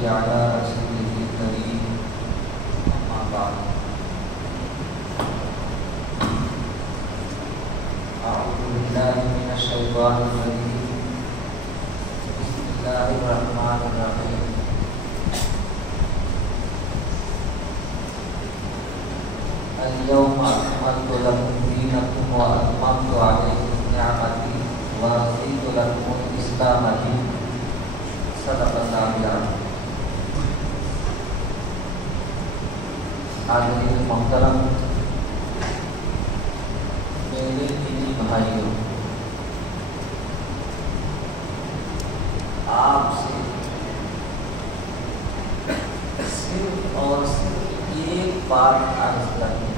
على رسوله الكريم أما بعد أعوذ بالله من الشيطان الرجيم بسم الله الرحمن الرحيم اليوم أكملت لكم دينكم وأتممت عليكم نعمتي ورضيت لكم الإسلام دينا صدق اللہ العظیم۔ حاضرین محترم، میرے دینی بھائیوں، آپ سے صرف اور صرف ایک بات عرض کرنی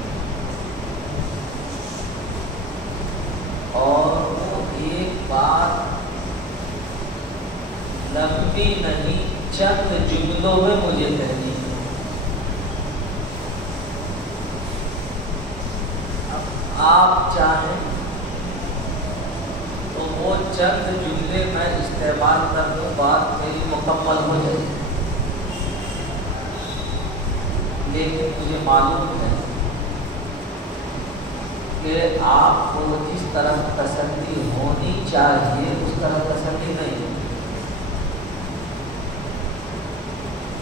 اور وہ ایک بات لمبی نہیں، چند جملوں میں مجھے کہنی ہے۔ اب آپ چاہیں تو وہ چند جملے میں استعمال کر دوں، بات میری مکمل ہو جائے، لیکن مجھے معلوم ہے کہ آپ کو جس طرح تسلی ہونی چاہیے اس طرح تسلی نہیں ہے۔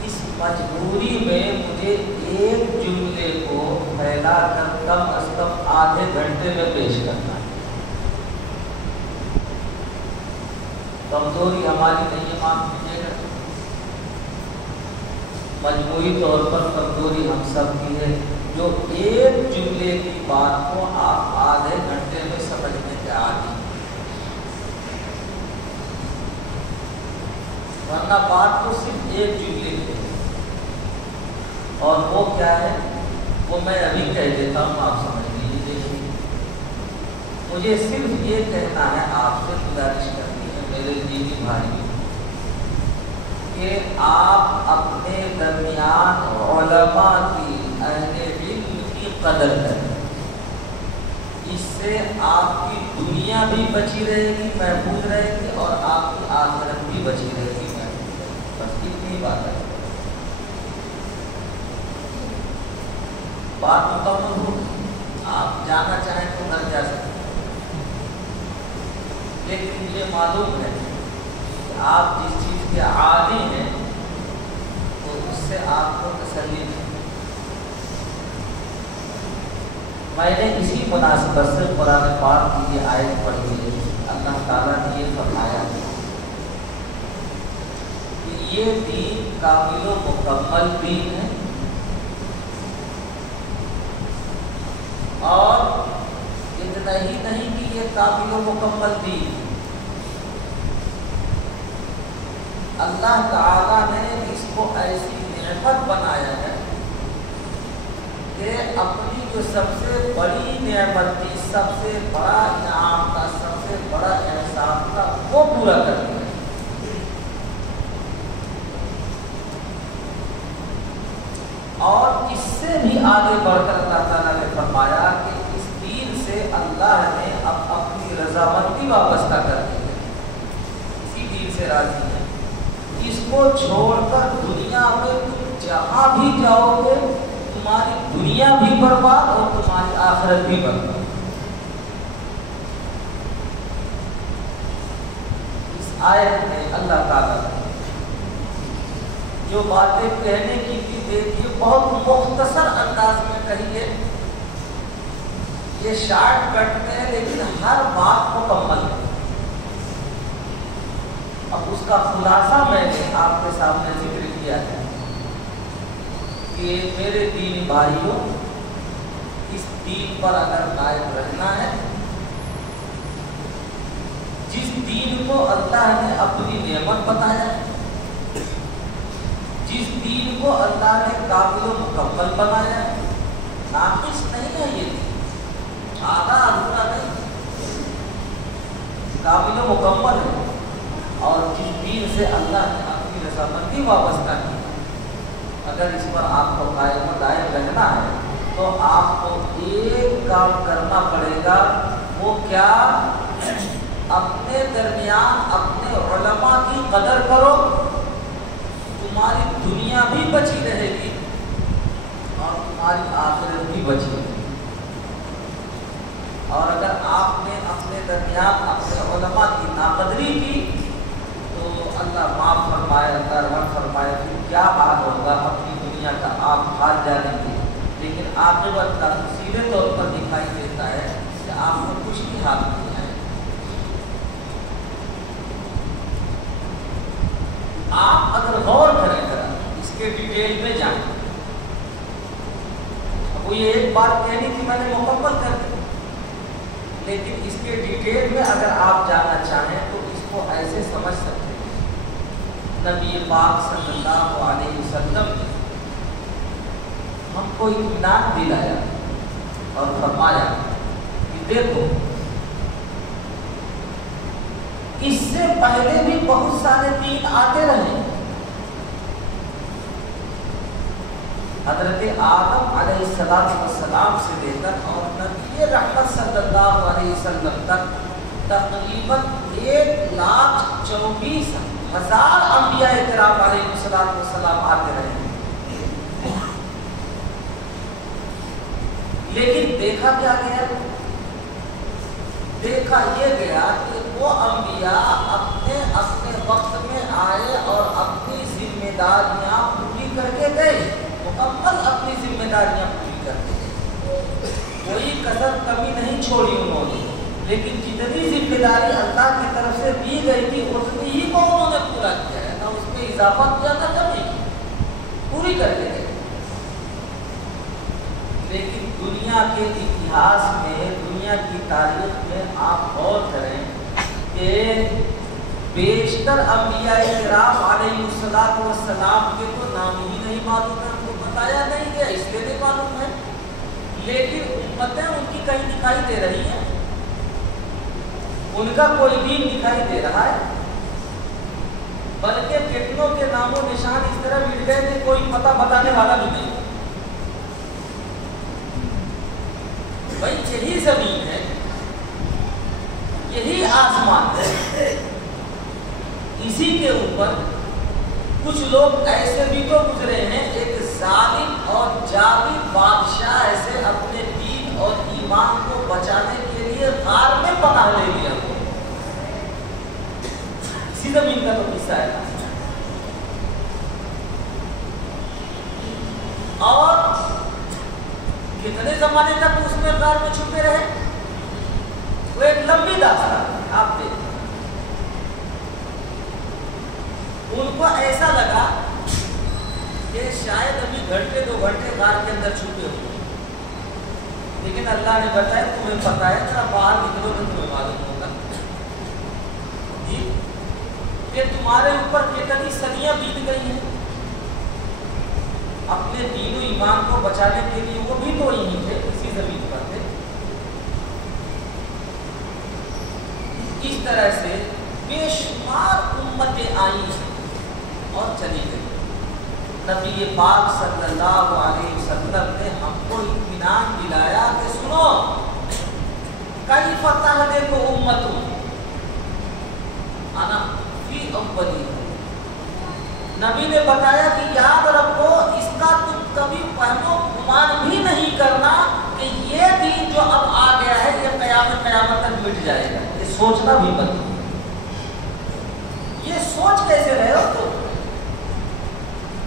اس مجبوری میں مجھے ایک جملے کو پھیلا کر کم از کم آدھے گھنٹے میں پیش کرنا ہے۔ کمزوری ہماری نہیں ہے، معاف کیجیے گا، مجموعی طور پر کمزوری ہم سب کی ہے، جو ایک جملے کی بات کو آپ آدھے گھنٹے میں سمجھنے کے عادی ہیں، ورنہ بات تو صرف ایک جملے کی ہے، اور وہ کیا ہے وہ میں ابھی کہہ دیتا ہوں، آپ سمجھ لیجیے۔ دیکھیے، مجھے صرف یہ کہنا ہے، آپ سے گزارش کرنی ہے میرے دینی بھائی کہ آپ اپنے درمیان علماء کی، اہل علم کی قدر کریں، اس سے آپ کی دنیا بھی بچی رہے گی، محفوظ رہے گی، اور آپ کی آخرت بھی بچی رہے گی، محفوظ رہے گی۔ بس اتنی بات ہے، بات مکمل ہو، آپ جانا چاہیں تو گھر جا سکتے ہیں، لیکن مجھے معلوم ہے کہ آپ جس چیز کے عادی ہیں تو اس سے آپ کو تسلی نہیں۔ میں نے اسی مناسبت سے قرآن پاک کی یہ آیت پڑھی ہے، اللہ تعالیٰ نے یہ فرمایا کہ یہ دین کامل و مکمل دین ہے، اور اتنا ہی نہیں کہ یہ کامل و مکمل دین، اللہ تعالیٰ نے اس کو ایسی نعمت بنایا ہے کہ اپنی جو سب سے بڑی نعمت تھی، سب سے بڑا انعام تھا، سب سے بڑا احسان تھا، وہ پورا کر دیا۔ اور اس سے بھی آگے بڑھ کر اللہ تعالیٰ نے فرمایا کہ اس دین سے اللہ نے اب اپنی رضامندی وابستہ کر دی ہے، اسی دین سے راضی ہے۔ اس کو چھوڑ کر دنیا میں تم جہاں بھی جاؤ گے تمہاری دنیا بھی برباد اور تمہاری آخرت بھی برباد۔ اس آیت میں اللہ تعالیٰ نے جو باتیں کہنے کی بھی دیکھیے بہت مختصر انداز میں کہی ہے، یہ شارٹ کٹ میں ہے لیکن ہر بات مکمل ہے۔ اب اس کا خلاصہ میں نے آپ کے سامنے ذکر کیا ہے کہ میرے دین بھائیوں، اس دین پر اگر قائم رہنا ہے، جس دین کو اللہ نے اپنی نعمت بتایا ہے، جس دین کو اللہ نے کامل و مکمل بنایا ہے، ناقص نہیں ہے یہ دین، آدھا ادھورا نہیں، کامل و مکمل ہے، اور جس دین سے اللہ نے اپنی رضامندی وابستہ کی، اگر اس پر آپ کو قائم و دائم رہنا ہے تو آپ کو ایک کام کرنا پڑے گا، وہ کیا؟ اپنے درمیان اپنے علماء کی قدر کرو، تمہاری بچی رہے گی اور تمہاری آخرت بھی بچی رہے گی۔ اور اگر آپ نے اپنے درمیان اپنے علماء کی ناقدری کی تو اللہ معاف فرمائے، اللہ رحم فرمائے، تو کیا حال ہوگا، اپنی دنیا کا آپ حال جانیں گے، لیکن عاقبت کا سیدھے طور پر دکھائی دیتا ہے کہ آپ کو کچھ بھی حال نہیں ہے۔ آپ اگر غور کریں ذرا اس کے ڈیٹیل میں جائیں، وہ یہ ایک بات کہنی تھی میں نے مکمل کر دی، لیکن اس کے ڈیٹیل میں اگر آپ جانا چاہیں تو اس کو ایسے سمجھ سکتے ہیں۔ نبی پاک صلی اللہ علیہ وسلم نے ہم کو اطمینان دلایا اور فرمایا کہ دیکھو اس سے پہلے بھی بہت سارے دین آتے رہے، حضرت آدم علیہ السلام سے لے کر اور نبی رحمت صلی اللہ علیہ وسلم تک تقریباً 1,24,000 انبیاء کرام علیہ السلام آتے رہے، لیکن دیکھا کیا گیا؟ دیکھا یہ گیا کہ وہ انبیاء اپنے وقت میں آئے اور اپنی ذمہ داریاں پوری کر کے گئے، مکمل اپنی ذمہ داریاں پوری کر کے گئے، کوئی کسر کمی نہیں چھوڑی انہوں نے، لیکن جتنی ذمہ داری اللہ کی طرف سے دی گئی تھی اتنی ہی کو انہوں نے پورا کیا ہے، نہ اس میں اضافہ کیا نہ کمی کی، پوری کر کے گئے۔ لیکن دنیا کے اتہاس میں، دنیا کی تاریخ میں آپ غور کریں کہ بیشتر انبیاء کرام علیہ السلام کے تو نام ہی نہیں معلوم ہے، ان کو بتایا نہیں گیا اس لیے نہیں معلوم ہے، لیکن امتیں ان کی کہیں دکھائی دے رہی ہیں، ان کا کوئی دین دکھائی دے رہا ہے، بلکہ کتنوں کے نام و نشان اس طرح مٹ گئے کہ کوئی پتہ بتانے والا بھی نہیں۔ بھائی یہی زمین ہے، یہی آسمان ہے، اسی کے اوپر کچھ لوگ ایسے بھی تو گزرے ہیں، ایک ظالم اور جابر بادشاہ ایسے اپنے دین اور ایمان کو بچانے کے لیے غار میں پناہ لے لیا، اسی زمین کا تو قصہ ہے، اور کتنے زمانے تک اس میں غار میں چھپے رہے، وہ ایک لمبی داستان ہے، آپ دیکھیں۔ ان کو ایسا لگا کہ شاید ابھی گھنٹے 2 گھنٹے غار کے اندر چھپے ہوئے، لیکن اللہ نے بتایا تمہیں پتا ہے، ذرا باہر نکلو تو تمہیں معلوم ہوگا جی کہ تمہارے اوپر کتنی صدیاں بیت گئی ہیں، اپنے دین و ایمان کو بچانے کے لیے وہ بھی تو یہیں تھے، اسی زمین پر تھے۔ اس طرح سے بے شمار امتیں آئی ہیں اور چلی گئی۔ نبی پاک صلی اللہ علیہ وسلم نے ہم کو اطمینان دلایا کہ سنو، کیف تہلک امۃ انا فی اولی، نبی نے بتایا کہ یاد رکھو اس کا تم کبھی وہم و گمان بھی نہیں کرنا کہ یہ دین جو اب آ گیا ہے یہ قیامت تک مٹ جائے گا، یہ سوچنا بھی مت، یہ سوچ کیسے رہے ہو تو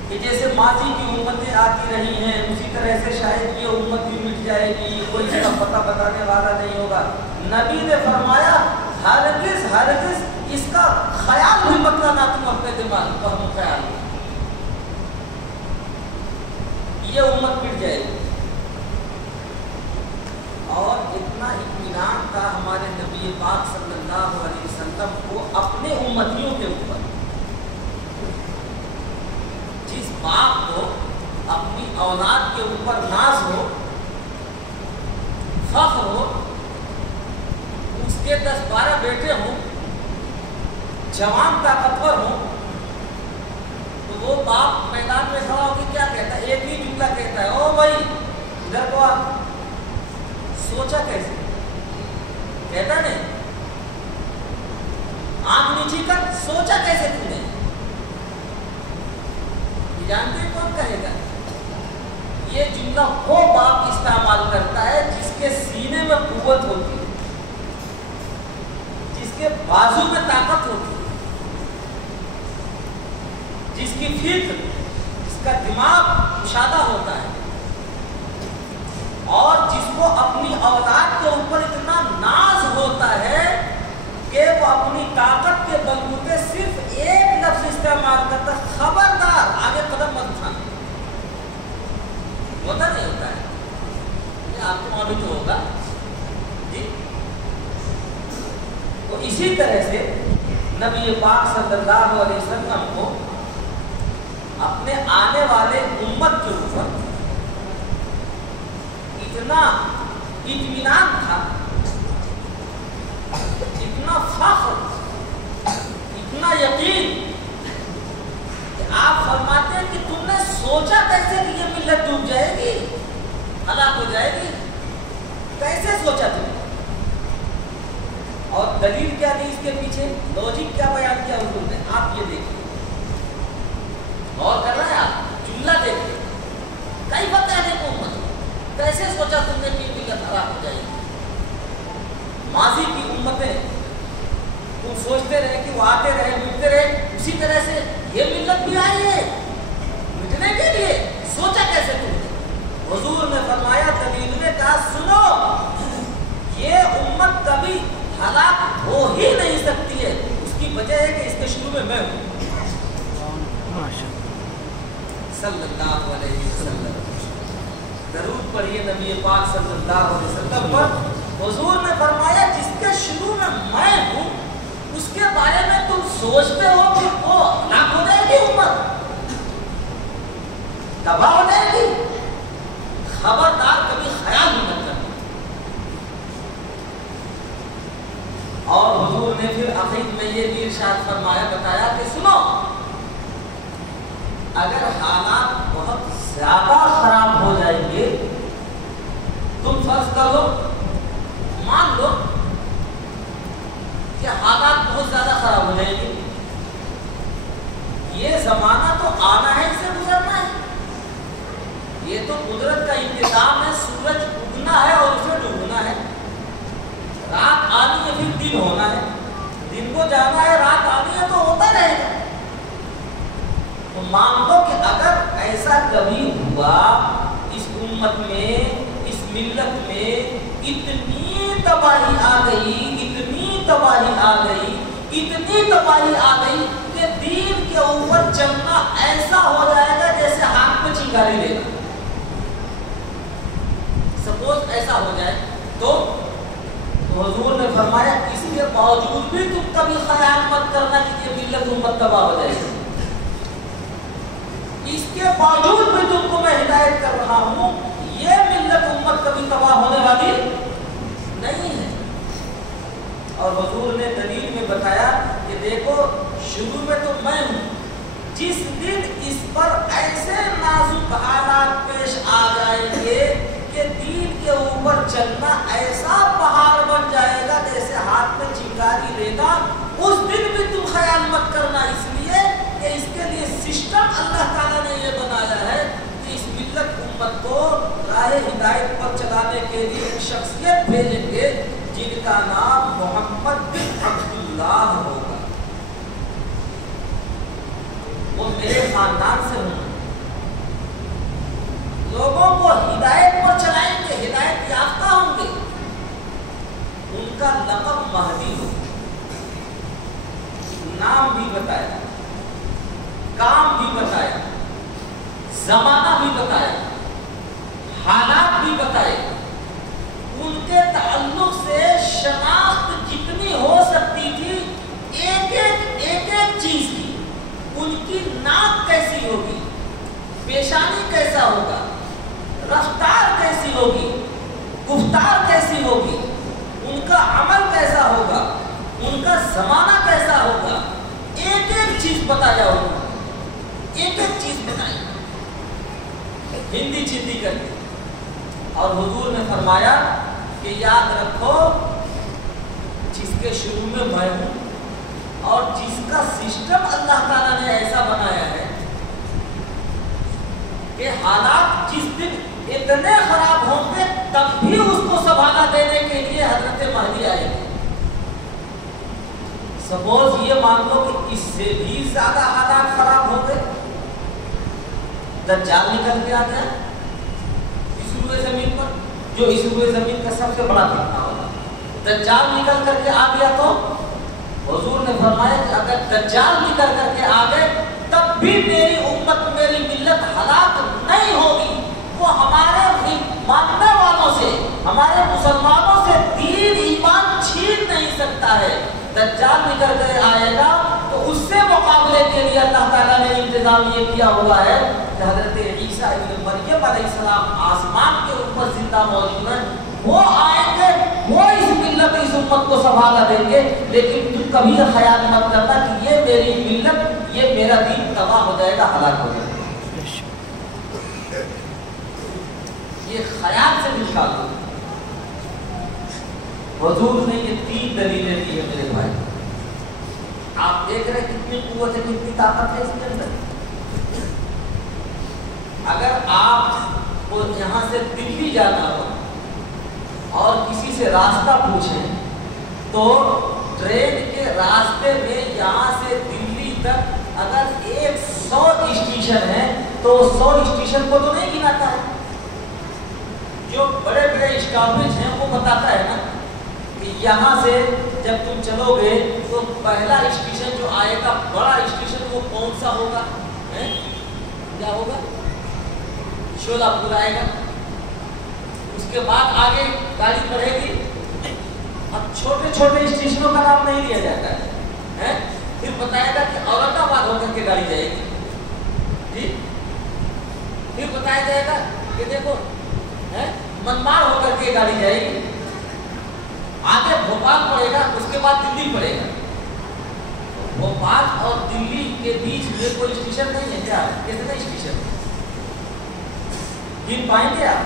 کہ جیسے ماضی کی امتیں آتی رہی ہیں اسی طرح سے شاید یہ امت بھی مٹ جائے گی، کوئی اس کا پتہ بتانے والا نہیں ہوگا۔ نبی نے فرمایا ہرگز ہرگز اس کا خیال بھی مت لانا تم اپنے دماغ پر، خیال یہ امت مٹ جائے گی۔ اور اتنا اطمینان تھا ہمارے نبی پاک صلی اللہ علیہ وسلم کو اپنے امتیوں کے اوپر، جس باپ کو اپنی اولاد کے اوپر ناز ہو، فخر ہو، اس کے 10-12 بیٹے ہوں، جوان طاقتور ہوں، تو وہ باپ میدان میں کھڑا ہو کے کیا کہتا ہے؟ ایک ہی جملہ کہتا ہے، او بھائی ادھر کو آ۔ سوچا کیسے؟ کہتا نہیں، آنکھ نیچی کر، سوچا کیسے تم نے؟ یہ جانتے ہیں کون کہے گا؟ یہ جملہ وہ باپ استعمال کرتا ہے جس کے سینے میں قوت ہوتی ہے، جس کے بازو میں طاقت ہوتی ہے، جس کی فکر، جس کا دماغ کشادہ ہوتا ہے، اور جس کو اپنی اولاد کے اوپر اتنا ناز ہوتا ہے کہ وہ اپنی طاقت کے بلبوتے صرف ایک لفظ استعمال کرتا ہے، خبردار آگے قدم مت اٹھانا۔ ہوتا نہیں ہوتا ہے؟ یہ آپ کو معلوم تو ہوگا جی۔ تو اسی طرح سے نبی پاک صلی اللہ علیہ وسلم کو اپنے آنے والے امت کے اوپر اتنا اطمینان تھا، اتنا فخر، اتنا یقین کہ آپ فرماتے ہیں کہ تم نے سوچا کیسے کہ یہ ملت ڈوب جائے گی، ہلاک ہو جائے گی؟ کیسے سوچا تم نے؟ اور دلیل کیا دی اس کے پیچھے، لوجک کیا بیان کیا حضور نے؟ آپ یہ دیکھیں، غور کر رہے ہیں آپ، جملہ دیکھیں، کئی بتانے کو امت کیسے سوچا تم نے کہ ملت ہلاک ہو جائے گی؟ ماضی کی امتیں تم سوچتے رہے کہ وہ آتے رہے مٹتے رہے، اسی طرح سے یہ ملت بھی آئی ہے مٹنے کے لیے، سوچا کیسے تم نے؟ حضور نے فرمایا، دلیل نے کہا سنو، یہ امت کبھی ہلاک ہو ہی نہیں سکتی ہے، اس کی وجہ ہے کہ اس کے شروع میں ہوں صلی اللہ علیہ وسلم۔ درود پڑھیے نبی پاک صلی اللہ علیہ وسلم پر۔ حضور نے فرمایا جس کے شروع میں ہوں اس کے بارے میں تم سوچتے ہو کہ وہ ہلاک ہو جائے گی، امت تباہ ہو جائے گی، خبردار کبھی خیال نہیں کرنا۔ اور حضور نے پھر آخر میں یہ بھی ارشاد فرمایا، بتایا کہ سنو، اگر حالات بہت زیادہ خراب ہو جائیں گے، تم فرض کر لو، مان لو کہ حالات بہت زیادہ خراب ہو جائیں گے، یہ زمانہ تو آنا ہے، اسے گزرنا ہے، یہ تو قدرت کا انتظام ہے، سورج اگنا ہے اور اسے ڈوبنا ہے، رات آنی ہے پھر دن ہونا ہے، دن کو جانا ہے، رات آنی ہے تو ہوتا رہے گا۔ تو مان لو کہ اگر ایسا کبھی ہوا اس امت میں، اس ملت میں اتنی تباہی آ گئی، اتنی تباہی آ گئی، اتنی تباہی آ گئی کہ دین کے اوپر چلنا ایسا ہو جائے گا جیسے ہاتھ میں چنگاری لینا۔ سپوز ایسا ہو جائے تو حضور نے فرمایا اس کے باوجود بھی تم کبھی خیال مت کرنا کہ یہ ملت امت تباہ ہو جائے گی، اس کے باوجود بھی تم کو میں ہدایت کر رہا ہوں، یہ ملت امت کبھی تباہ ہونے والی نہیں ہے۔ اور حضور نے دلیل میں بتایا کہ دیکھو شروع میں تو میں ہوں، جس دن اس پر ایسے نازک حالات پیش آ جائیں گے کہ دین کے اوپر چلنا ایسا پہاڑ بن جائے گا جیسے ہاتھ میں چنگاری لینا، اس دن بھی تم خیال مت کرنا، اس لیے کہ اس کے لیے سسٹم اللہ تعالیٰ نے یہ بنایا ہے کہ اس ملت امت کو راہ ہدایت پر چلانے کے لیے ایک شخصیت بھیجیں گے جن کا نام محمد بن عبداللہ ہوگا، وہ میرے خاندان سے ہوں، لوگوں کو ہدایت پر چلائیں گے، ہدایت یافتہ ہوں گے، ان کا لقب مہدی ہو۔ نام بھی بتایا، کام بھی بتایا، زمانہ بھی بتایا، حالات بھی بتائے، ان کے تعلق سے شناخت جتنی ہو سکتی تھی ایک ایک چیز کی، ان کی ناک کیسی ہوگی، پیشانی کیسا ہوگا، رفتار کیسی ہوگی، گفتار کیسی ہوگی، ان کا عمل کیسا ہوگا، ان کا زمانہ کیسا ہوگا، ایک ایک چیز بتایا ہوگا، ایک ایک چیز بتائی ہندی چندی کر کے۔ اور حضور نے فرمایا کہ یاد رکھو جس کے شروع میں میں ہوں اور جس کا سسٹم اللہ تعالیٰ نے ایسا بنایا ہے حالات جس دن اتنے خراب ہوں گے تب بھی اس کو سنبھالا دینے کے لیے حضرت مہدی آئے گے. سپوز یہ مان لو کہ اس سے بھی زیادہ حالات خراب ہوں گے, دجال نکل کے آ گیا اس روئے زمین پر, جو اس روئے زمین کا سب سے بڑا فتنہ ہوگا. دجال نکل کر کے آ گیا تو حضور نے فرمایا کہ اگر دجال نکل کر کے آ گئے تب بھی میری امت, میری ملت ہلاک نہیں ہوگی. وہ ہمارے ماننے والوں سے, ہمارے مسلمانوں سے دین ایمان چھین نہیں سکتا ہے. دجال نکل کر آئے گا تو اس سے مقابلے کے لیے اللہ تعالیٰ نے انتظام یہ کیا ہوا ہے کہ حضرت عیسیٰ ابن مریم علیہ السلام آسمان کے اوپر زندہ موجود ہیں. وہ آئیں گے, وہ اس ملت, اس امت کو سنبھالا دیں گے. لیکن تم کبھی خیال مت کرنا کہ یہ میری ملت, یہ میرا دین تباہ ہو جائے گا, ہلاک ہو جائے گا. یہ خیال سے نکال دو. حضور نے یہ 3 دلیلیں دی ہیں میرے بھائی. آپ دیکھ رہے کتنی قوت ہے, کتنی طاقت ہے اس کے اندر. اگر آپ کو یہاں سے دلی جانا ہو اور کسی سے راستہ پوچھیں تو ٹرین کے راستے میں یہاں سے دلی تک اگر 100 اسٹیشن ہے تو 100 اسٹیشن کو تو نہیں گناتا ہے. جو بڑے بڑے اسٹاپیج ہیں وہ بتاتا ہے نا کہ یہاں سے جب تم چلو گے تو پہلا اسٹیشن جو آئے گا, بڑا اسٹیشن, وہ کون سا ہوگا؟ کیا ہوگا؟ شولہ پور آئے گا. اس کے بعد آگے گاڑی بڑھے گی. اب چھوٹے چھوٹے اسٹیشنوں کا نام نہیں لیا جاتا ہے. پھر بتائے گا کہ اورنگ آباد ہو کر کے گاڑی جائے گی جی. پھر بتایا جائے گا کہ دیکھو منمار ہو کر کے گاڑی جائے گی. آگے بھوپال پڑے گا, اس کے بعد دلی پڑے گا. بھوپال اور دلی کے بیچ میں کوئی اسٹیشن نہیں ہے کیا؟ کتنے اسٹیشن گن پائیں گے آپ؟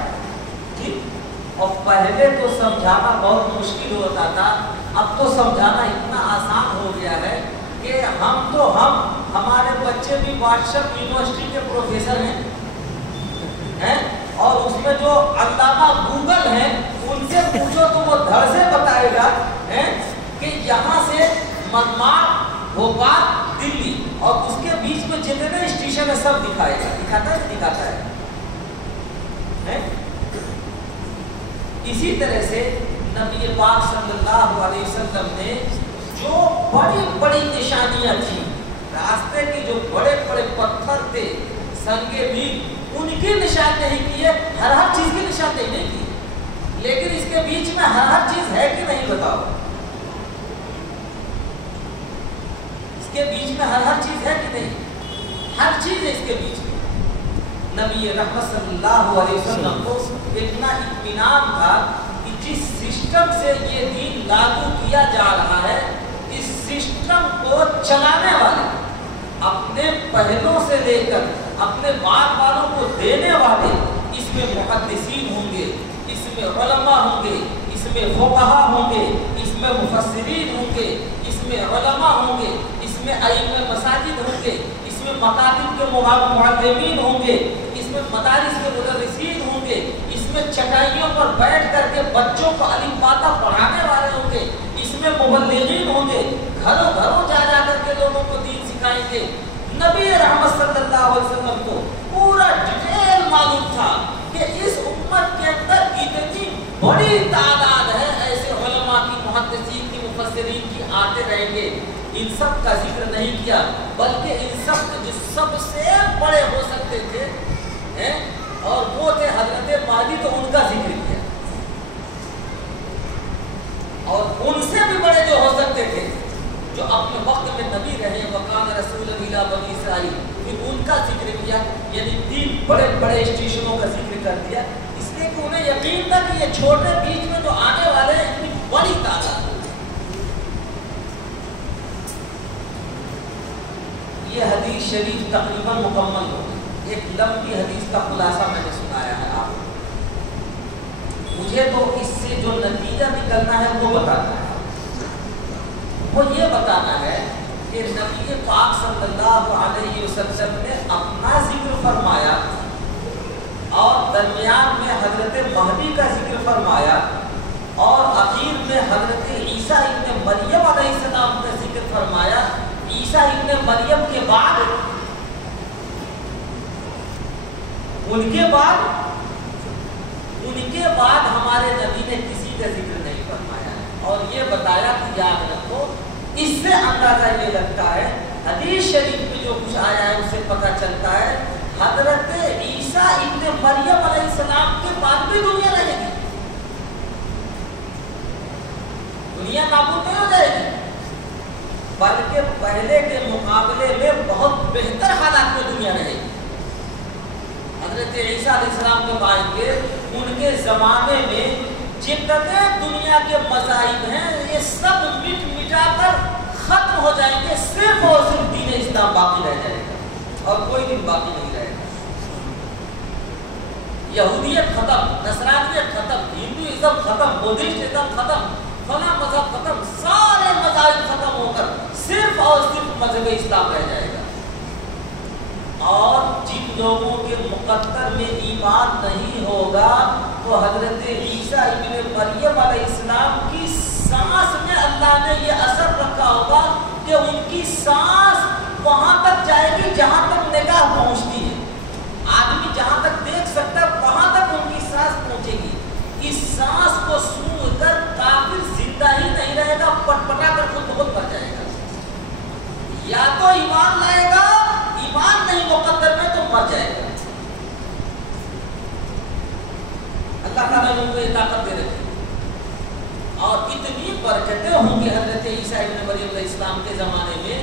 اور پہلے تو سمجھانا بہت مشکل ہوتا تھا, اب تو سمجھانا اتنا آسان ہو گیا ہے کہ ہمارے بچے بھی واٹس ایپ یونیورسٹی کے پروفیسر ہیں اور اس میں جو علامہ گوگل ہیں ان سے پوچھو تو وہ دھڑ سے بتائے گا کہ یہاں سے منمار, بھوپال, دلی اور اس کے بیچ میں جتنے اسٹیشن ہے سب دکھائے گا. دکھاتا ہے, دکھاتا ہے. اسی طرح سے نبی پاک صلی اللہ علیہ وسلم نے جو بڑی بڑی نشانیاں تھیں, راستے کی جو بڑے بڑے پتھر تھے, سنگے بھی, ان کی نشاندہی کی ہے. ہر چیز کی نشاندہی نہیں کی, لیکن اس کے بیچ میں ہر چیز ہے کہ نہیں بتاؤ. اس کے بیچ میں ہر چیز ہے کہ نہیں؟ ہر چیز ہے اس کے بیچ میں. نبی رحمت صلی اللہ علیہ وسلم کو اتنا اطمینان تھا کہ جس سسٹم سے یہ دین لاگو کیا جا رہا ہے, اس سسٹم کو چلانے والے, اپنے پہلوں سے لے کر اپنے بعد والوں کو دینے والے, اس میں محدثین ہوں گے, اس میں علماء ہوں گے, اس میں فقہاء ہوں گے, اس میں مفسرین ہوں گے, اس میں علماء ہوں گے, اس میں ائمہ مساجد ہوں گے, اس میں مکاتب کے معلمین ہوں گے, اس میں مدارس کے مدرسین ہوں گے, اس میں چٹائیوں پر بیٹھ کر کے بچوں کو الف باتا پڑھانے والے ہوں گے, اس میں مبلغین ہوں گے, گھروں گھروں جا جا کر کے لوگوں کو دین سکھائیں گے. نبی رحمت صلی اللہ علیہ وسلم کو پورا ڈیٹیل معلوم تھا کہ اس امت کے اندر اتنی بڑی تعداد ہے ایسے علماء کی, محدثین کی, مفسرین کی آتے رہیں گے. ان سب کا ذکر نہیں کیا, بلکہ ان سب جو سب سے بڑے ہو سکتے تھے اور وہ تھے حضرت مہدی, تو ان کا ذکر کیا. اور ان سے بھی بڑے جو ہو سکتے تھے, جو اپنے وقت میں نبی رہے, وکان رسول الی بنی اسرائیل, پھر ان کا ذکر کیا. یعنی 3 بڑے بڑے اسٹیشنوں کا ذکر کر دیا, اس لیے کہ انہیں یقین تھا کہ یہ چھوٹے بیچ میں جو آنے والے ہیں اتنی بڑی تعداد. یہ حدیث شریف تقریباً مکمل ہو گئی. ایک لمبی حدیث کا خلاصہ میں نے سنایا ہے آپ کو. مجھے تو اس سے جو نتیجہ نکلنا ہے وہ بتانا ہے. وہ یہ بتانا ہے کہ نبی پاک صلی اللہ علیہ وسلم نے اپنا ذکر فرمایا درمیان میں حضرت مہدی کا ذکر فرمایا اور اخیر میں حضرت عیسیٰ ابن مریم علیہ السلام کا ذکر فرمایا، عیسیٰ ابن مریم کے بعد ان کے بعد ہمارے نبی نے کسی کا ذکر نہیں فرمایا ہے، اور یہ بتایا کہ یاد رکھو، اس سے اندازہ یہ لگتا ہے، حدیث شریف میں جو کچھ آیا ہے اس سے پتہ چلتا ہے حضرت عیسیٰ ابن مریم علیہ السلام کے بعد بھی دنیا رہے گی، دنیا نابود نہیں ہو جائے گی، بلکہ پہلے کے مقابلے میں بہت بہتر حالات میں دنیا رہے گی۔ حضرت عیسیٰ علیہ السلام جب آئیں گے، ان کے زمانے میں جتنے دنیا کے مذاہب ہیں یہ سب مٹ مٹا کر ختم ہو جائیں گے، صرف اور صرف دین اسلام باقی رہ جائے گا اور کوئی دن باقی نہیں رہے گا۔ یہودیت ختم، نصرانیت ختم، ہندوازم ختم، بدھسٹزم ختم، فلاں مذہب ختم، سارے مذاہب ختم ہو کر صرف اور صرف مذہب اسلام رہ جائے گا۔ اور جن لوگوں کے مقدر میں ایمان نہیں ہوگا تو حضرت عیسیٰ ابن مریم علیہ السلام کی سانس میں اللہ نے یہ اثر رکھا ہوگا کہ ان کی سانس وہاں تک جائے گی جہاں تک نگاہ پہنچتی ہے، آدمی جہاں تک دیکھ سکتا ہے وہاں تک ان کی سانس پہنچے گی۔ اس سانس کو سونگھ کر کافر زندہ ہی نہیں رہے گا، پٹپٹا کر خود بخود مر جائے گا، یا تو ایمان لائے گا، ایمان نہیں مقدر میں تو مر جائے گا۔ اللہ تعالیٰ نے ان کو یہ طاقت دے رکھی اور اتنی برکتیں ہوں گی حضرت عیسیٰ ابن مریم علیہ السلام کے زمانے میں۔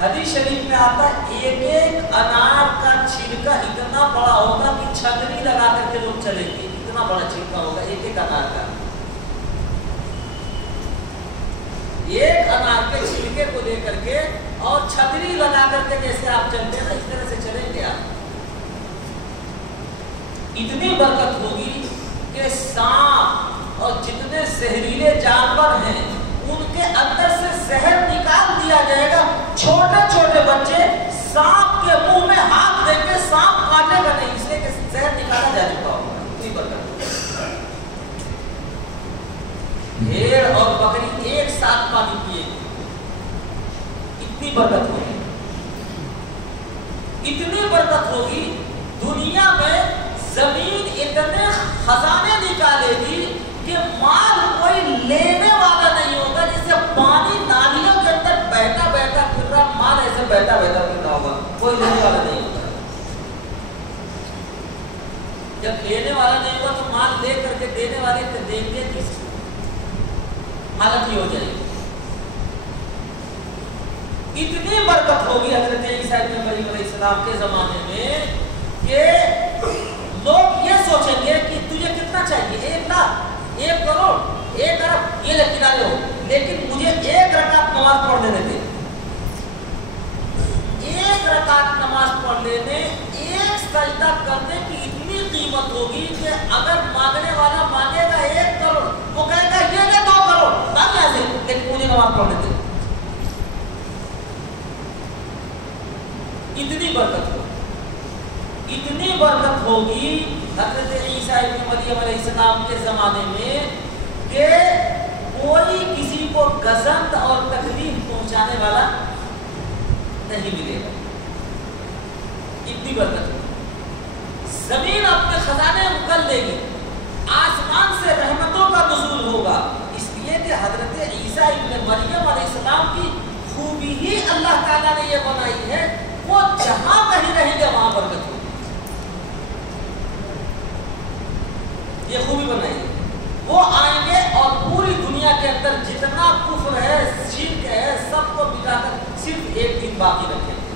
حدیث شریف میں آتا ہے ایک ایک انار کا چھلکا اتنا بڑا ہوگا کہ چھتری لگا کر کے لوگ چلیں گے، اتنا بڑا چھلکا ہوگا ایک ایک انار کا۔ ایک انار کے چھلکے کو لے کر کے اور چھتری لگا کر کے جیسے آپ چلتے ہیں نا اس طرح سے چلیں گے آپ، اتنی برکت ہوگی کہ سانپ اور جتنے زہریلے جانور ہیں ان کے اندر سے زہر نکال دیا جائے گا۔ چھوٹے چھوٹے بچے سانپ کے منہ میں ہاتھ دیں گے، سانپ کاٹے گا نہیں، اس لیے کہ زہر نکالا جا چکا ہوگا، اتنی برکت۔ بھیڑ اور بکری ایک ساتھ پانی پیے گی، اتنی برکت ہوگی، اتنی برکت ہوگی۔ دنیا میں زمین اتنے خزانے نکالے گی کہ مال کوئی لینے والا نہیں ہوگا، جیسے پانی نالیوں کے اندر بہتا بہتا پھر رہا، مال ایسے بہتا بہتا پھر رہا ہوگا، کوئی لینے والا نہیں ہوگا۔ جب لینے والا نہیں ہوگا تو مال لے کر کے دینے والے کو دیں گے کس کو؟ حالت ہی ہو جائے گی۔ اتنی برکت ہوگی حضرت عیسیٰ ابن مریم علیہ السلام کے زمانے میں کہ لوگ یہ سوچیں گے کہ تجھے کتنا چاہیے، 1 لاکھ، 1 کروڑ، 1 ارب، یہ کنارے ہو، لیکن مجھے 1 رکعت نماز پڑھ لینے دے۔ 1 رکعت نماز پڑھ لینے، 1 سجدہ کرنے کی اتنی قیمت ہوگی کہ اگر مانگنے والا مانگے گا 1 کروڑ، وہ کہے گا یہ لے 2 کروڑ، بھاگ یہاں سے، لیکن مجھے نماز پڑھنے دے۔ اتنی برکت ہوگی، اتنی برکت ہوگی حضرت عیسیٰ ابن مریم علیہ السلام کے زمانے میں کہ کوئی کسی کو گزند اور تکلیف پہنچانے والا نہیں ملے گا، اتنی برکت ہوگی۔ زمین اپنے خزانے اکھل دے گی، آسمان سے رحمتوں کا نزول ہوگا، اس لیے کہ حضرت عیسیٰ ابن مریم علیہ السلام کی خوبی ہی اللہ تعالیٰ نے یہ بنائی ہے، وہ جہاں کہیں رہیں گے وہاں برکت ہوگی، یہ خوبی بنائی ہے۔ وہ آئیں گے اور پوری دنیا کے اندر جتنا کفر ہے، شرک ہے، سب کو مٹا کر صرف ایک دن باقی رکھیں گے،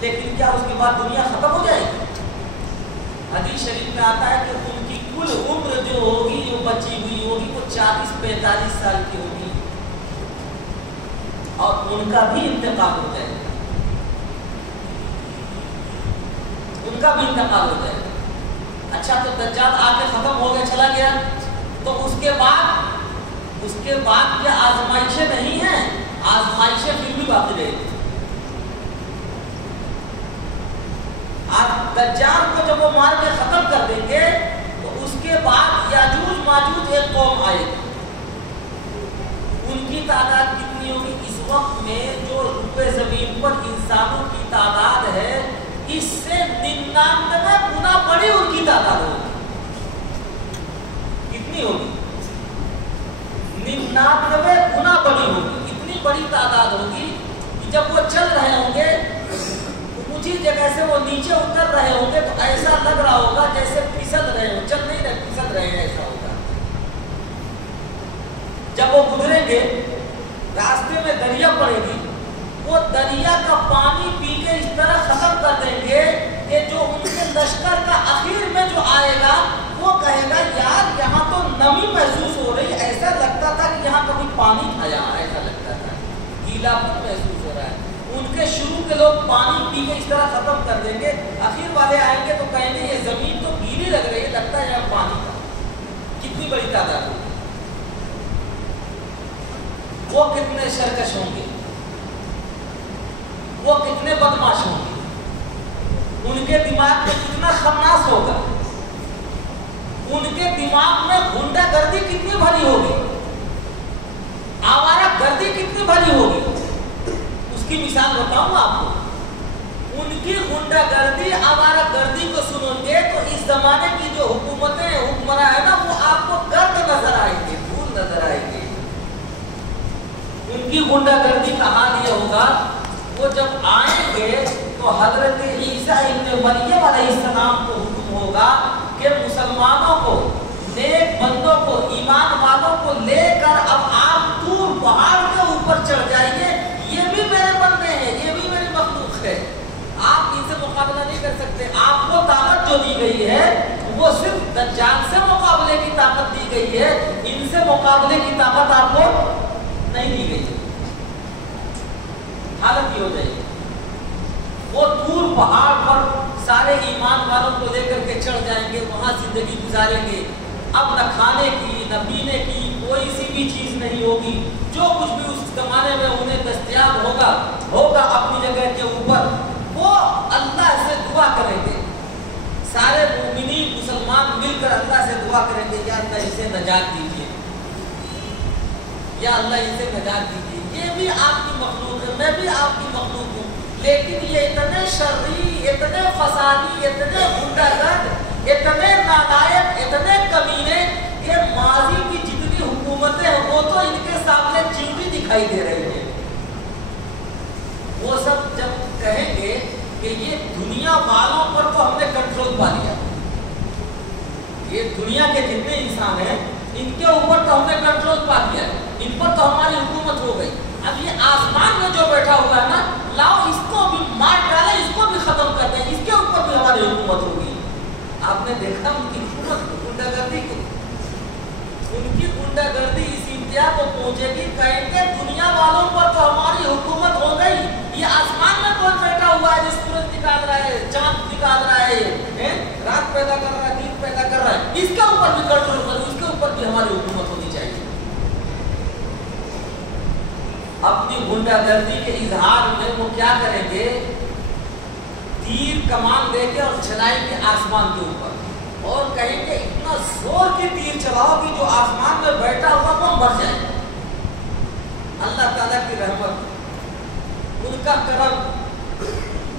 لیکن کیا اس کے بعد دنیا ختم ہو جائے گی؟ حدیث شریف میں آتا ہے کہ ان کی کل عمر جو ہوگی، جو بچی ہوئی ہوگی، وہ 40-45 سال کی ہوگی اور ان کا بھی انتقال ہو جائے گا، ان کا بھی انتقال ہو جائے گا۔ اچھا تو دجال آ کے ختم ہو گیا، چلا گیا، تو اس کے بعد کیا آزمائشیں نہیں ہیں؟ آزمائشیں پھر بھی باقی رہے گی۔ دجال کو جب وہ مار کے ختم کر دیں گے کے بعد یاجوج ماجوج ایک قوم آئے گی. ان کی تعداد کتنی ہوگی؟ اس وقت میں جو روئے زمین پر انسانوں کی تعداد ہے اس سے 99 گنا بڑی ان کی تعداد ہوگی. کتنی ہوگی؟ 99 گنا بڑی ہوگی. اتنی بڑی تعداد ہوگی کہ جب وہ چل رہے ہوں گے اونچی جگہ سے وہ نیچے اتر رہے ہوں گے تو ایسا لگ رہا ہوگا جیسے پھسل رہے ہوں. چل نہیں رہے، پھسل رہے ہیں، ایسا ہوگا. جب وہ گزریں گے راستے میں دریا پڑے گی، وہ دریا کا پانی پی کے اس طرح ختم کر دیں گے کہ جو ان کے لشکر کا اخیر میں جو آئے گا وہ کہے گا یار یہاں تو نمی محسوس ہو رہی، ایسا لگتا تھا کہ یہاں کبھی پانی تھا، یہاں ایسا لگتا تھا، گیلاپن محسوس ہو رہا ہے. ان کے شروع کے لوگ پانی پی کے اس طرح ختم کر دیں گے. اخیر والے آئیں گے تو کہیں گے یہ زمین تو گیلی لگ رہی ہے، لگتا ہے یہاں پانی تھا. کتنی بڑی تعداد ہوگی. وہ کتنے سرکش ہوں گے، وہ کتنے بدماش ہوں گے، ان کے دماغ میں کتنا خناس ہوگا، ان کے دماغ میں غنڈہ گردی کتنی بھری ہوگی، آوارہ گردی کتنی بھری ہوگی. اس کی مثال بتاؤں آپ کو. ان کی غنڈہ گردی آوارہ گردی کو سنیں گے تو اس زمانے کی جو حکومتیں حکمراں ہیں نا وہ آپ کو گرد نظر آئیں گے، دھول نظر آئیں گے. ان کی غنڈہ گردی کا حال یہ ہوگا وہ جب آئیں گے تو حضرت عیسیٰ ابن مریم علیہ السلام کو حکم ہوگا کہ مسلمانوں کو، نیک بندوں کو، ایمان والوں کو لے کر اب آپ طور پہاڑ کے اوپر چڑھ جائیے. یہ بھی میرے بندے ہیں، یہ بھی میری مخلوق ہے، آپ ان سے مقابلہ نہیں کر سکتے. آپ کو طاقت جو دی گئی ہے وہ صرف دجال سے مقابلے کی طاقت دی گئی ہے، ان سے مقابلے کی طاقت آپ کو نہیں دی گئی. حالت یہ ہو جائے گی وہ طور پہاڑ پر سارے ایمان والوں کو لے کر کے چڑھ جائیں گے، وہاں زندگی گزاریں گے. اب نہ کھانے کی نہ پینے کی کوئی سی بھی چیز نہیں ہوگی. جو کچھ بھی اس زمانے میں انہیں دستیاب ہوگا اپنی جگہ کے اوپر وہ اللہ سے دعا کریں گے. سارے مومنین مسلمان مل کر اللہ سے دعا کریں گے یا اللہ اسے نجات دیجیے، یا اللہ اسے نجات دیجیے. یہ بھی آپ کی مخلوق ہے، میں بھی آپ کی مخلوق ہوں، لیکن یہ اتنے شرری، اتنے فسادی، اتنے غنڈہ گرد، اتنے نالائق، اتنے کمینے کہ ماضی کی جتنی حکومتیں ہیں وہ تو ان کے سامنے چیوٹی دکھائی دے رہی ہیں. وہ سب جب کہیں گے کہ یہ دنیا والوں پر تو ہم نے کنٹرول پا لیا، یہ دنیا کے جتنے انسان ہیں ان کے اوپر تو ہم نے کنٹرول پا لیا، ان پر تو ہماری حکومت ہو گئی. اب یہ آسمان میں جو بیٹھا ہوا ہے نا، لاؤ اس کو بھی مار ڈالے، اس کو بھی ختم کر دیں، اس کے اوپر بھی ہماری حکومت ہوگی. آپ نے دیکھا ان کی حکومت غنڈہ گردی کو، ان کی غنڈہ گردی اس انتہا کو پہنچے گی کہیں گے دنیا والوں پر تو ہماری حکومت ہو گئی، یہ آسمان میں کون بیٹھا ہوا ہے جو سورج نکال رہا ہے، چاند نکال رہا ہے، رات پیدا کر رہا ہے، دن پیدا کر رہا ہے، اس کے اوپر بھی کنٹرول کرو، اس کے اوپر بھی ہماری حکومت ہونی چاہیے. اپنی غنڈہ گردی کے اظہار میں وہ کیا کریں گے؟ تیر کمان دے کے اور چلائیں گے آسمان کے اوپر اور کہیں گے اتنا زور کی تیر چلاؤ کہ جو آسمان میں بیٹھا ہوا وہ مر جائے. اللہ تعالیٰ کی رحمت، ان کا کرم،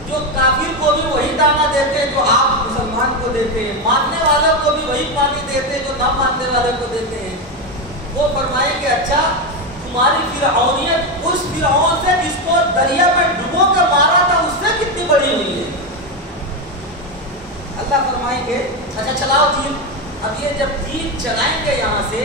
جو کافر کو بھی وہی دانا دیتے ہیں جو آپ مسلمان کو دیتے ہیں، ماننے والوں کو بھی وہی پانی دیتے ہیں جو نہ ماننے والے کو دیتے ہیں. وہ فرمائیں گے اچھا تمہاری فرعونیت اس فرعون سے جس کو دریا میں ڈبو کے مارا تھا اس سے کتنی بڑی ہوئی ہے. اللہ فرمائیں گے اچھا چلاؤ تیر. اب یہ جب تیر چلائیں گے یہاں سے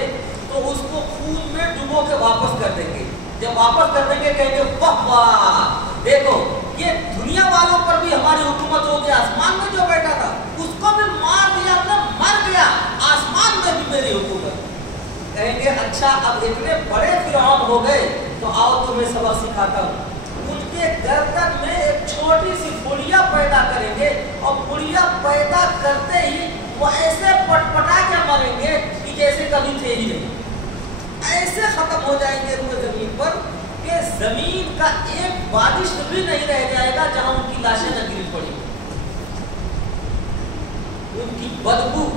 تو اس کو خون میں ڈبو کے واپس کر دیں گے. جب واپس کر دیں گے کہیں گے واہ واہ دیکھو یہ دنیا والوں پر بھی ہماری حکومت ہو گئی، آسمان میں جو بیٹھا تھا اس کو بھی مار دیا، مر گیا، آسمان میں بھی میری حکومت. کہیں گے اچھا اب اتنے بڑے فرعون ہو گئے تو آؤ تمہیں سبق سکھاتا ہوں. ان کے گردن میں ایک چھوٹی سی گڑیا پیدا کریں گے اور گڑیا پیدا کرتے ہی وہ ایسے پٹپٹا کے مریں گے کہ جیسے کبھی تھے ہی نہیں. ایسے ختم ہو جائیں گے روئے زمین پر کہ زمین کا ایک بارش بھی نہیں رہ جائے گا جہاں ان کی لاشیں نہ گر پڑی. ان کی بدبو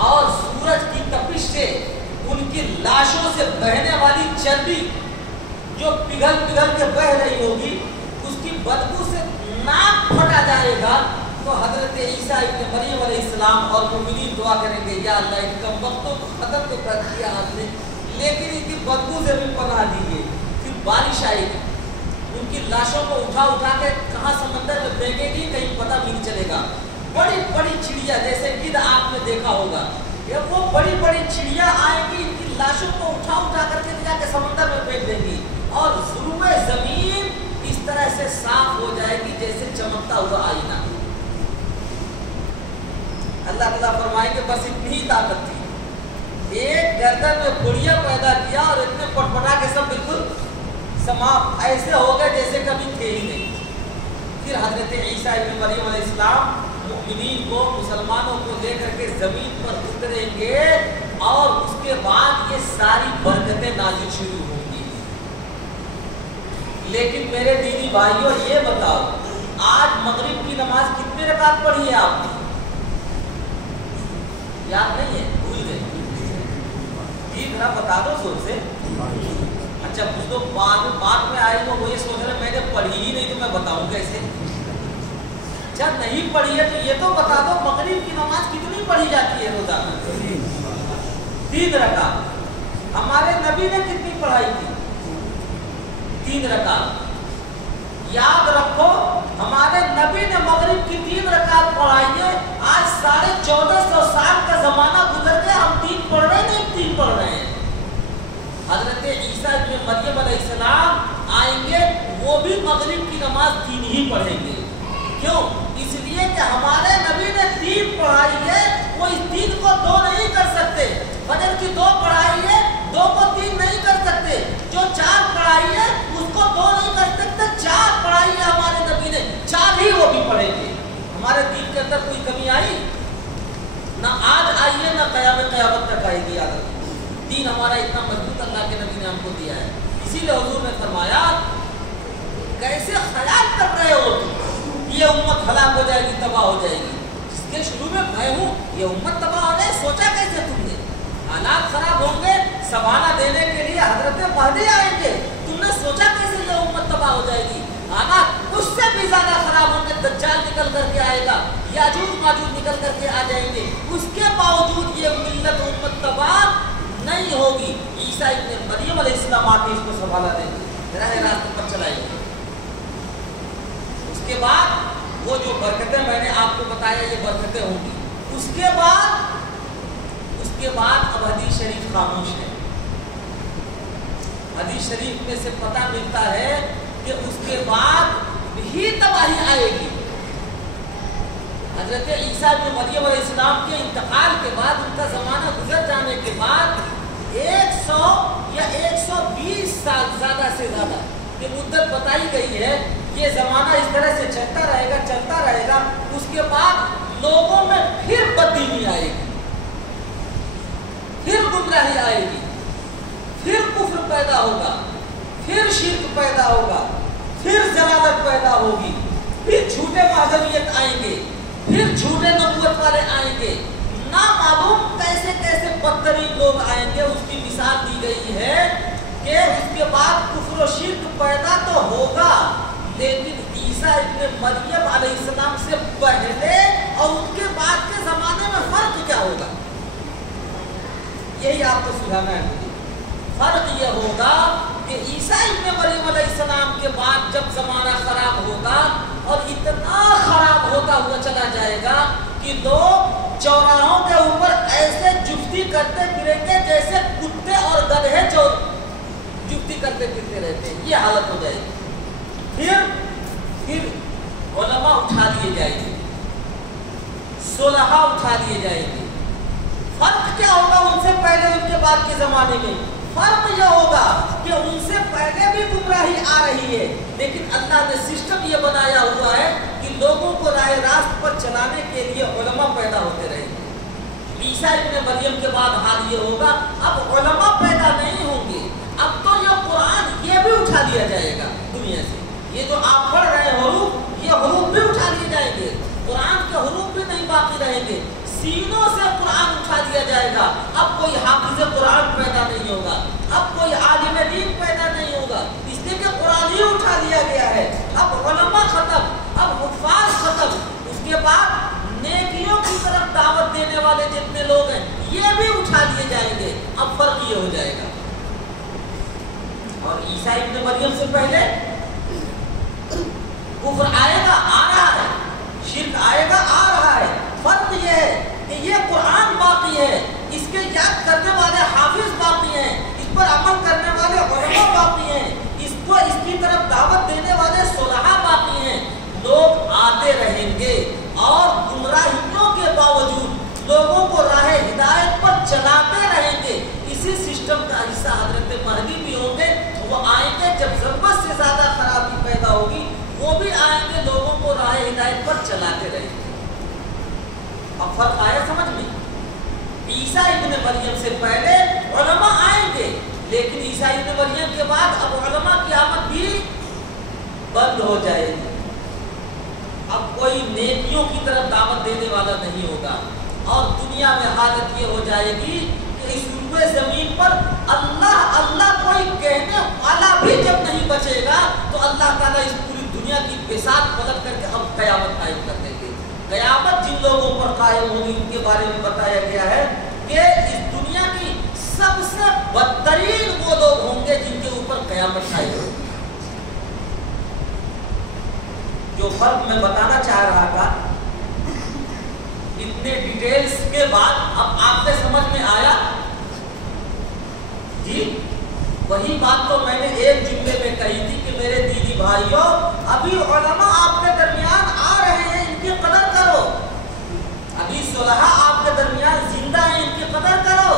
اور سورج کی تپش سے ان کی لاشوں سے بہنے والی چربی جو پگھل پگھل کے بہ رہی ہوگی، اس کی بدبو سے ناک پھٹا جائے گا، تو حضرت عیسیٰ ابن مریم علیہ السلام اور مومنین دعا کریں گے یا اللہ ان کم وقتوں کو ختم تو کر دیا آپ نے، لیکن ان کی بدبو سے بھی پناہ دیجیے۔ پھر بارش آئے گی، ان کی لاشوں کو اٹھا اٹھا کے کہاں سمندر میں پھینکے گی کہیں پتہ بھی نہیں چلے گا۔ بڑی بڑی چڑیا جیسے گدھ آپ نے دیکھا ہوگا، یہ وہ بڑی بڑی چڑیا آئیں گی، ان کی لاشوں کو اٹھا اٹھا کر کے جا کے سمندر میں پھینک دیں گی، اور ظلم زمین اس طرح سے صاف ہو جائے گی جیسے چمکتا ہوا آئینہ۔ اللہ تعالیٰ فرمائیں کہ بس اتنی ہی طاقت تھی، ایک گردن میں پھڑیاں پیدا کیا اور اتنے پٹپٹا کے سب بالکل سماپت ایسے ہو گئے جیسے کبھی تھے ہی نہیں۔ پھر حضرت عیسیٰ ابن مریم علیہ السلام مومنین کو، مسلمانوں کو لے کر کے زمین پر اتریں گے، اور اس کے بعد یہ ساری برکتیں نازل شروع ہوں گی۔ لیکن میرے دینی بھائیوں یہ بتاؤ، آج مغرب کی نماز کتنے رکعت پڑھی ہے آپ نے؟ یاد نہیں ہے؟ بھول گئے؟ جی ذرا بتا دو زور سے۔ اچھا کچھ لوگ بعد میں آئے تو وہ یہ سوچ رہے میں نے پڑھی ہی نہیں تو میں بتاؤں کیسے؟ اچھا نہیں پڑھی ہے تو یہ تو بتا دو مغرب کی نماز کتنی پڑھی جاتی ہے روزانہ؟ 3 رکعت۔ ہمارے نبی نے کتنی پڑھائی تھی؟ 3 رکعت۔ یاد رکھو ہمارے نبی نے مغرب کی 3 رکعت پڑھائی ہے۔ آج 1450 سال کا زمانہ گزر گیا، ہم 3 پڑھ رہے ہیں، نہیں 3 پڑھ رہے ہیں۔ حضرت عیسیٰ ابن مریم علیہ السلام آئیں گے، وہ بھی مغرب کی نماز 3 ہی پڑھیں گے۔ کیوں؟ اس لیے کہ ہمارے نبی نے 3 پڑھائی ہے، وہ اس 3 کو 2 نہیں کر سکتے۔ فجر کی 2 پڑھائی ہے، 2 کو 3 نہیں کر سکتے۔ جو 4 پڑھائی ہے اس کو 2 نہیں کر سکتے، 4 پڑھائی ہے ہمارے نبی نے، 4 ہی وہ بھی پڑھیں گے۔ ہمارے دین کے اندر کوئی کمی آئی؟ نہ آج آئی ہے، نہ قیامت تک آئے گی۔ عادت دین ہمارا اتنا مضبوط اللہ کے نبی نے ہم کو دیا ہے۔ اسی لیے حضور نے فرمایا کیسے خیال کر رہے ہو تم، یہ امت ہلاک ہو جائے گی، تباہ ہو جائے گی، جس کے شروع میں میں ہوں، یہ امت تباہ ہو جائے، سوچا کیسے تم نے؟ حالات خراب ہوں گے، سوانح دینے کے لیے حضرت مہدی آئیں گے، تم نے سوچا کیسے یہ امت تباہ ہو جائے گی؟ حالات اس سے بھی زیادہ خراب ہوں گے، دجال نکل کر کے آئے گا، یاجوج ماجوج نکل کر کے آ جائیں گے، اس کے باوجود یہ ملت امت تباہ نہیں ہوگی۔ عیسیٰ ابن مریم علیہ السلام آتے اس کو سنبھالا دیں گے، راہ راست پر چلائیں گے۔ اس کے بعد وہ جو برکتیں میں نے آپ کو بتایا یہ برکتیں ہوں گی۔ اس کے بعد اب حدیث شریف خاموش ہے۔ حدیث شریف میں سے پتہ ملتا ہے کہ اس کے بعد بھی تباہی آئے گی۔ حضرت عیسیٰ ابن مریم علیہ السلام کے انتقال کے بعد، ان کا زمانہ گزر جانے کے بعد 100 یا 120 سال زیادہ سے زیادہ یہ مدت بتائی گئی ہے، یہ زمانہ اس طرح سے چلتا رہے گا۔ اس کے بعد لوگوں میں پھر بددینی آئے گی، پھر گمراہی آئے گی، پھر کفر پیدا ہوگا، پھر شرک پیدا ہوگا، پھر ضلالت پیدا ہوگی، پھر جھوٹے مذہبیت آئیں گے، پھر جھوٹے نبوت والے آئیں گے، نہ معلوم کیسے کیسے بدترین لوگ آئیں گے۔ اس کی مثال دی گئی ہے کہ اس کے بعد کفر و شرک پیدا تو ہوگا، لیکن عیسیٰ ابن مریم علیہ السلام سے پہلے اور ان کے بعد کے زمانے میں فرق کیا ہوگا؟ یہی آپ کو سمجھانا ہے مجھے۔ فرق یہ ہوگا کہ عیسیٰ ابن مریم علیہ السلام کے بعد جب زمانہ خراب ہوگا اور اتنا خراب ہوتا ہوا چلا جائے گا کہ لوگ چوراہوں کے اوپر ایسے جفتی کرتے پھریں گے جیسے کتے اور گدھے جفتی کرتے پھرتے رہتے ہیں، یہ حالت ہو جائے گی۔ پھر علماء اٹھا لیے جائیں گے، صلحاء اٹھا لیے جائیں گے۔ فرق کیا ہوگا ان سے پہلے ان کے بعد کے زمانے میں؟ فرق یہ ہوگا کہ ان سے پہلے بھی گمراہی آ رہی ہے، لیکن اللہ نے سسٹم یہ بنایا ہوا ہے کہ لوگوں کو راہ راست پر چلانے کے لیے علماء پیدا ہوتے رہیں گے۔ عیسیٰ ابن مریم کے بعد حال یہ ہوگا، اب علماء پیدا نہیں ہوں گے، اب تو یہ قرآن یہ بھی اٹھا لیا جائے گا دنیا سے۔ یہ جو آپ پڑھ رہے ہیں حروف، یہ حروف بھی اٹھا لیے جائیں گے، قرآن کے حروف بھی نہیں باقی رہیں گے، سینوں سے قرآن اٹھا دیا جائے گا. اب کوئی حافظ قرآن پیدا نہیں ہوگا, اب کوئی عالم دین پیدا نہیں ہوگا, اس لیے کہ قرآن ہی اٹھا لیا گیا ہے. اب علماء ختم, اب حفاظ ختم. اس کے بعد نیکیوں کی طرف دعوت دینے والے جتنے لوگ ہیں یہ بھی اٹھا لیے جائیں گے. اب فرق یہ ہو جائے گا. اور عیسیٰ ابن مریم سے پہلے کفر آئے گا, آ رہا ہے, شرک آئے گا, آ رہا ہے. فرق یہ ہے کہ یہ قرآن باقی ہے, اس کے یاد کرنے والے حافظ باقی ہیں, اس پر عمل کرنے والے علماء باقی ہیں, اس کی طرف دعوت دینے والے صلحاء باقی ہیں. لوگ آتے رہیں گے اور گمراہیوں کے باوجود لوگوں کو راہ ہدایت پر چلاتے رہیں گے. اسی سسٹم کا حصہ حضرت مہدی بھی ہوں گے. وہ آئیں گے جب ضرورت سے زیادہ خرابی پیدا ہوگی, وہ بھی آئیں گے لوگوں کو راہ ہدایت پر چلاتے رہیں گے. اب فرق آیا سمجھ میں؟ عیسیٰ ابن مریم سے پہلے علماء آئیں گے, لیکن عیسیٰ ابن مریم کے بعد اب علماء کی آمد بھی بند ہو جائے گی. اب کوئی نیکیوں کی طرف دعوت دینے والا نہیں ہوگا, اور دنیا میں حالت یہ ہو جائے گی کہ اس روئے زمین پر اللہ اللہ کوئی کہنے والا بھی جب نہیں بچے گا تو اللہ تعالیٰ اس پوری دنیا کی بساط پلٹ کر کے اب قیامت قائم کر دیں گے. قیامت جن لوگوں پر قائم ہوگی ان کے بارے میں بتایا گیا ہے کہ اس دنیا کی سب سے بدترین وہ لوگ ہوں گے جن کے اوپر قیامت قائم ہوگی. جو فرق میں بتانا چاہ رہا تھا اتنے ڈیٹیلز کے بعد اب آپ سے سمجھ میں آیا جی. وہی بات تو میں نے ایک جملے میں کہی تھی کہ میرے دینی بھائیوں, ابھی علماء آپ کے درمیان آ رہے ہیں, ان کی قدر کرو. ابھی صلحاء آپ کے درمیان زندہ ہیں, ان کی قدر کرو.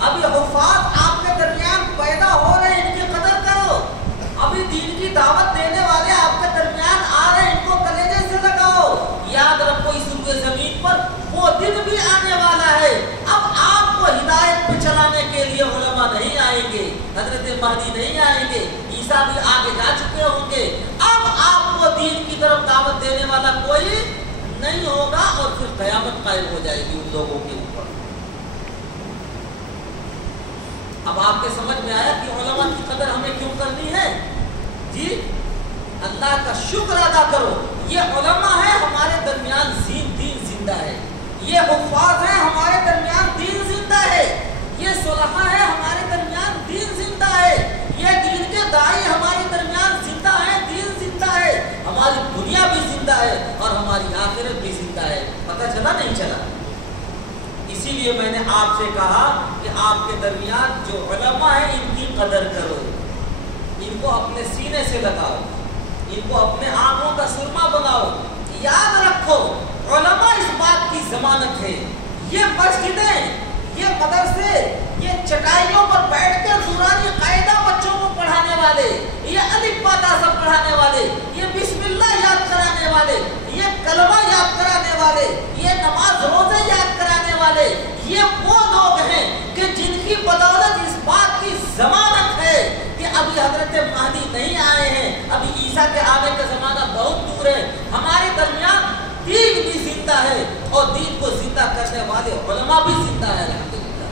ابھی حفاظ آپ کے درمیان پیدا ہو رہے ہیں, ان کی قدر کرو. ابھی دین کی دعوت دینے والے آپ کے درمیان آ رہے ہیں, ان کو کلیجے سے لگاؤ. یاد رکھو اس روئے زمین پر وہ دن بھی آنے والا ہے. اب آپ کو ہدایت پہ چلانے کے لیے علماء نہیں آئیں گے, حضرت مہدی نہیں آئیں گے, عیسیٰ بھی آگے جا چکے ہوں گے. اب آپ کو دین کی طرف دعوت دینے والا کوئی نہیں ہوگا, اور پھر قیامت قائم ہو جائے گی ان لوگوں کے اوپر. اب آپ کے سمجھ میں آیا کہ علماء کی قدر ہمیں کیوں کرنی ہے جی. اللہ کا شکر ادا کرو, یہ علماء ہے ہمارے درمیان دین زندہ ہے, یہ حفاظ ہیں ہمارے درمیان دین زندہ ہے, یہ صلحاء ہے ہمارے درمیان دین زندہ ہے, یہ دین کے داعی ہمارے درمیان زندہ ہے, دین زندہ ہے. ہماری دنیا بھی زندہ ہے اور ہماری آخرت بھی زندہ ہے. پتہ چلا نہیں چلا؟ اسی لیے میں نے آپ سے کہا کہ آپ کے درمیان جو علماء ہیں ان کی قدر کرو, ان کو اپنے سینے سے لگاؤ, ان کو اپنے آنکھوں کا سرما بناؤ. یاد رکھو علماء اس بات کی ضمانت ہے. یہ مسجدیں, یہ مدرسے, یہ چٹائیوں پر بیٹھ کر نورانی قاعدہ بچوں کو پڑھانے والے, یہ الف با تا سب پڑھانے والے, یہ بسم اللہ یاد کرانے والے, یہ کلمہ یاد کرانے والے, یہ نماز روزے یاد کرانے والے, یہ وہ لوگ ہیں کہ جن کی بدولت اس بات کی ضمانت ہے کہ ابھی حضرت مہدی نہیں آئے ہیں, ابھی عیسیٰ کے آنے کا زمانہ بہت دور ہے. ہمارے درمیان دین بھی زندہ ہے, اور دین کو زندہ کرنے والے علماء بھی زندہ ہے. الحمدللہ.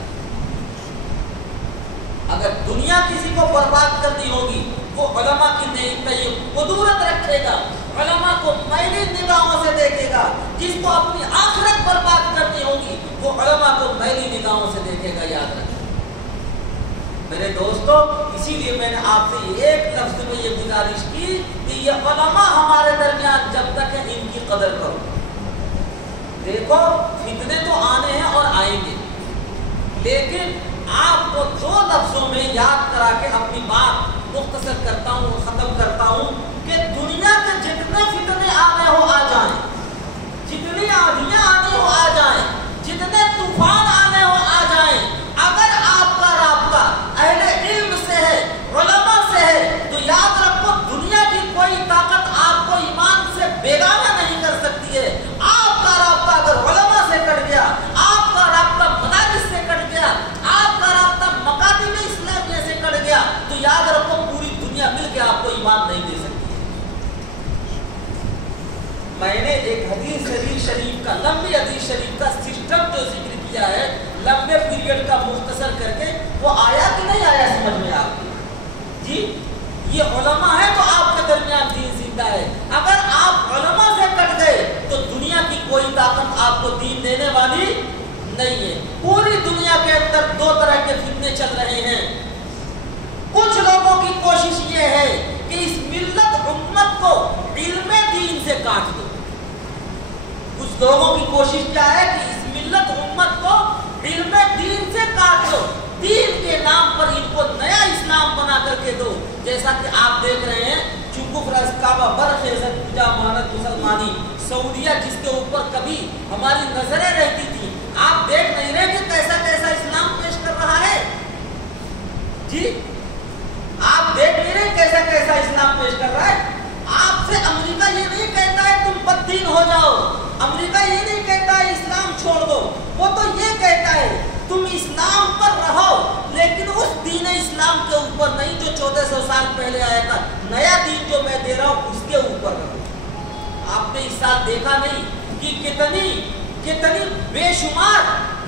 اگر دنیا کسی کو برباد کرنی ہوگی وہ علماء کی نہیں قدرت رکھے گا, علماء کو میلی نگاہوں سے دیکھے گا. جس کو اپنی آخرت برباد کرنی ہوگی وہ علماء کو میلی نگاہوں سے دیکھے گا. یاد رکھیں میرے دوستو, اسی لیے میں نے آپ سے ایک لفظ میں یہ گزارش کی کہ یہ علماء ہمارے درمیان جب تک ہیں ان کی قدر کرو. دیکھو فتنے تو آنے ہیں اور آئیں گے, لیکن آپ کو دو لفظوں میں یاد کرا کے اپنی بات مختصر کرتا ہوں, ختم کرتا ہوں کہ دنیا کے جتنے فتنے آنے ہو آ جائیں, جتنی آندھیاں آنے ہو آ جائیں, جتنے طوفان آنے ہو آ جائیں, اگر آپ کا رابطہ اہل علم سے ہے, علماء سے ہے, تو یاد رکھو دنیا کی کوئی طاقت آپ کو ایمان سے بیگانہ نہیں کر سکتی ہے. آپ کا رابطہ اگر علماء سے کٹ گیا, آپ کا رابطہ مدارس سے کٹ گیا, آپ کا رابطہ مکاتب اسلامیہ سے کٹ گیا, تو یاد رکھو پوری دنیا مل کے آپ کو ایمان نہیں دے سکتی ہے. میں نے حدیث شریف کا, لمبی حدیث شریف کا سسٹم جو ذکر کیا ہے لمبے پیریڈ کا مختصر کر کے, وہ آیا کہ نہیں آیا سمجھ میں آپ کی؟ جی یہ علماء ہے تو آپ کے درمیان دین زندہ ہے. اگر آپ علماء سے کٹ گئے تو دنیا کی کوئی طاقت آپ کو دین دینے والی نہیں ہے. پوری دنیا کے اندر دو طرح کے فتنے چل رہے ہیں. کچھ لوگوں کی کوشش یہ ہے کہ اس ملت امت کو علم دین سے کاٹ دو. کچھ لوگوں کی کوشش کیا ہے کہ اس ملت امت کو علم دین سے کاٹ دو, دین کے نام پر ان کو نیا اسلام بنا کر کے دو. جیسا کہ آپ دیکھ رہے ہیں چکف رس کعبہ برخیزت پوجا مانت مسلمانی سعودیہ, جس کے اوپر کبھی ہماری نظریں رہتی تھی, آپ دیکھ نہیں رہے کہ کیسا کیسا اسلام پیش کر رہا ہے. جی آپ دیکھ نہیں رہے کیسا کیسا اسلام پیش کر رہا ہے. آپ سے امریکہ یہ نہیں کہتا ہے تم بددین ہو جاؤ, امریکہ یہ نہیں کہتا ہے اسلام چھوڑ دو, وہ تو یہ کہتا ہے تم اسلام پر رہو لیکن اس دین اسلام کے اوپر نہیں جو 1400 سال پہلے آیا تھا. نیا دین جو میں دے رہا ہوں اس کے اوپر رہو. آپ نے اس سال دیکھا نہیں کہ کتنی بے شمار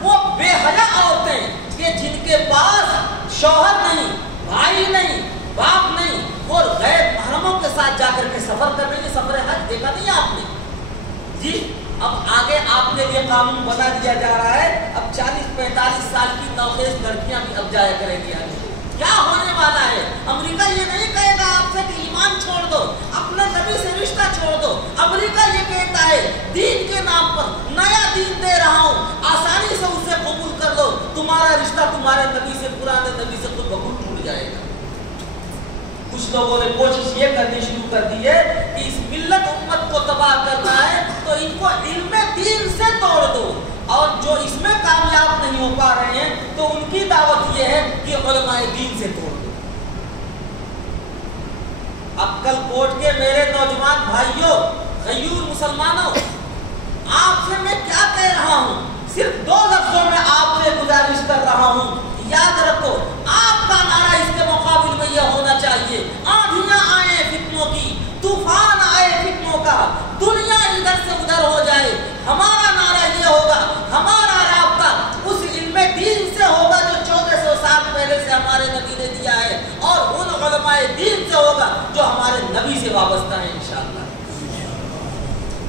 وہ بے حیا عورتیں کہ جن کے پاس شوہر نہیں, بھائی نہیں, باپ نہیں, اور غیر محرموں کے ساتھ جا کر کے سفر کر رہے ہیں. سفر حج دیکھا نہیں آپ نے؟ جی اب آگے آپ کے لیے قانون بنا دیا جا رہا ہے, اب 40-45 سال کی نوخیز لڑکیاں بھی اب جایا کریں گی. آگے کیا ہونے والا ہے؟ امریکہ یہ نہیں کہے گا آپ سے کہ ایمان چھوڑ دو, اپنے نبی سے رشتہ چھوڑ دو. امریکہ یہ کہتا ہے دین کے نام پر نیا دین دے رہا ہوں, آسانی سے اسے قبول کر لو, تمہارا رشتہ تمہارے نبی سے, پرانے نبی سے خود بخود ٹوٹ جائے گا. کچھ لوگوں نے کوشش یہ کرنی شروع کر دی ہے کہ اس ملت امت کو تباہ کرنا ہے تو ان کو علم دین سے توڑ دو, اور جو اس میں کامیاب نہیں ہو پا رہے ہیں تو ان کی دعوت یہ ہے کہ علماء دین سے توڑ دو. عقل کوٹ کے میرے نوجوان بھائیوں, غیور مسلمانوں, آپ سے میں کیا کہہ رہا ہوں, صرف 2 لفظوں میں آپ سے گزارش کر رہا ہوں. یاد رکھو آپ کا نعرہ اس کے مقابل میں یہ ہونا چاہیے, آندھیاں آئے فتنوں کی, طوفان آئے فتنوں کا, دنیا ادھر سے ادھر ہو جائے, ہمارا نعرہ یہ ہوگا, ہمارا رابطہ اس علم دین سے ہوگا جو 1400 سال پہلے سے ہمارے نبی نے دیا ہے, اور ان علماء دین سے ہوگا جو ہمارے نبی سے وابستہ ہیں انشاءاللہ.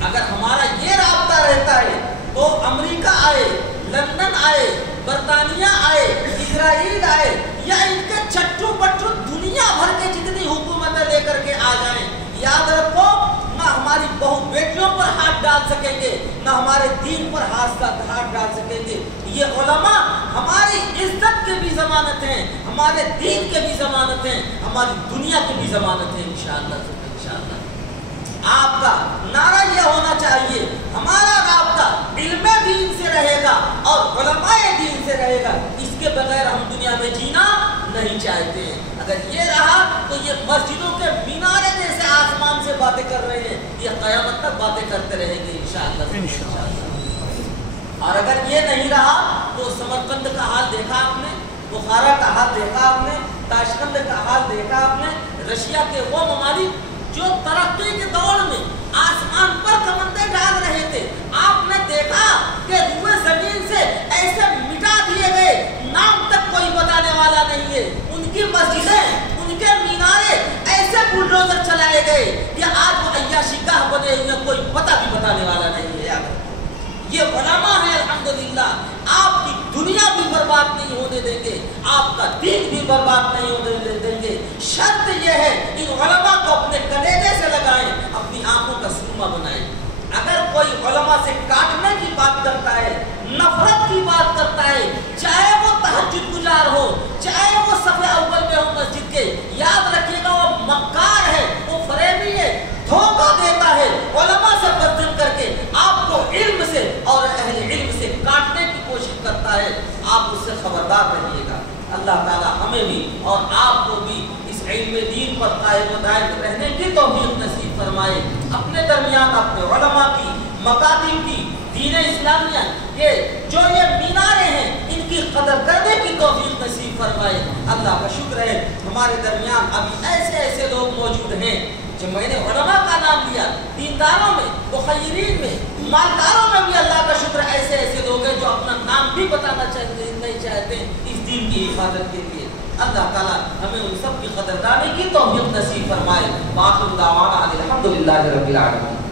اگر ہمارا یہ رابطہ رہتا ہے تو امریکہ آئے, لندن آئے, برطانیہ آئے, اسرائیل آئے, یا ان کے چھٹو پٹو دنیا بھر کے جتنی حکومتیں لے کر کے آ جائیں, یاد رکھو نہ ہماری بہو بیٹیوں پر ہاتھ ڈال سکیں گے, نہ ہمارے دین پر ہاتھ ڈال سکیں گے. یہ علماء ہماری عزت کے بھی ضمانت ہیں, ہمارے دین کے بھی ضمانت ہیں, ہماری دنیا کی بھی ضمانت ہیں انشاءاللہ. آپ کا نعرہ یہ ہونا چاہیے ہمارا رابطہ علم دین سے رہے گا اور علماء دین سے رہے گا. اس کے بغیر ہم دنیا میں جینا نہیں چاہتے ہیں. اگر یہ رہا تو یہ مسجدوں کے مینارے جیسے آسمان سے باتیں کر رہے ہیں, یہ قیامت تک باتیں کرتے رہیں گے انشاءاللہ. اور اگر یہ نہیں رہا تو سمرقند کا حال دیکھا آپ نے, بخارا کا حال دیکھا آپ نے, تاشقند کا حال دیکھا آپ نے. رشیا کے وہ ممالک جو ترقی کے دور میں آسمان پر کمندیں ڈال رہے تھے, آپ نے دیکھا کہ روئے زمین سے ایسے مٹا دیے گئے, نام تک کوئی بتانے والا نہیں ہے. ان کی مسجدیں, ان کے مینارے ایسے بلڈوزر چلائے گئے کہ آج وہ عیاشی گاہ بنے ہوئے, کوئی پتہ بھی بتانے والا نہیں ہے. یہ علماء ہے الحمدللہ, آپ کی دنیا بھی برباد نہیں ہونے دیں گے, آپ کا دین بھی برباد نہیں ہونے دیں گے. شرط یہ ہے ان علماء کو اپنے کلیجے سے لگائیں, اپنی آنکھوں کا سرما بنائیں. اگر کوئی علماء سے کاٹنے کی بات کرتا ہے, نفرت کی بات کرتا ہے, چاہے وہ تہجد گزار ہو, چاہے وہ صف اول میں ہو مسجد کے, یاد رکھیے گا وہ مکار ہے, وہ فریبی ہے, دھوکہ دیتا ہے. علماء سے بدل کر کے آپ کو علم سے اور اہل علم سے کاٹنے کی کوشش کرتا ہے, آپ اس سے خبردار رہیے گا. اللہ تعالی ہمیں بھی اور آپ کو بھی اس علم دین پر قائم و دائم رہنے کی توفیق نصیب فرمائے. اپنے درمیان اپنے علماء کی, مکاتب کی, دین اسلامیہ یہ جو یہ مینارے ہیں ان کی قدر کرنے کی توفیق نصیب فرمائے. اللہ کا شکر ہے ہمارے درمیان ابھی ایسے ایسے لوگ موجود ہیں جو میں نے علماء کا نام لیا, دینداروں میں, مخیرین میں, مالداروں میں بھی اللہ کا شکر ایسے ایسے لوگ ہیں جو اپنا نام بھی بتانا نہیں چاہتے اس دین کی حفاظت کے لیے. اللہ تعالیٰ ہمیں ان سب کی قدردانی کی توفیق نصیب فرمائے. وآخر دعوانا الحمدللہ رب العالمین.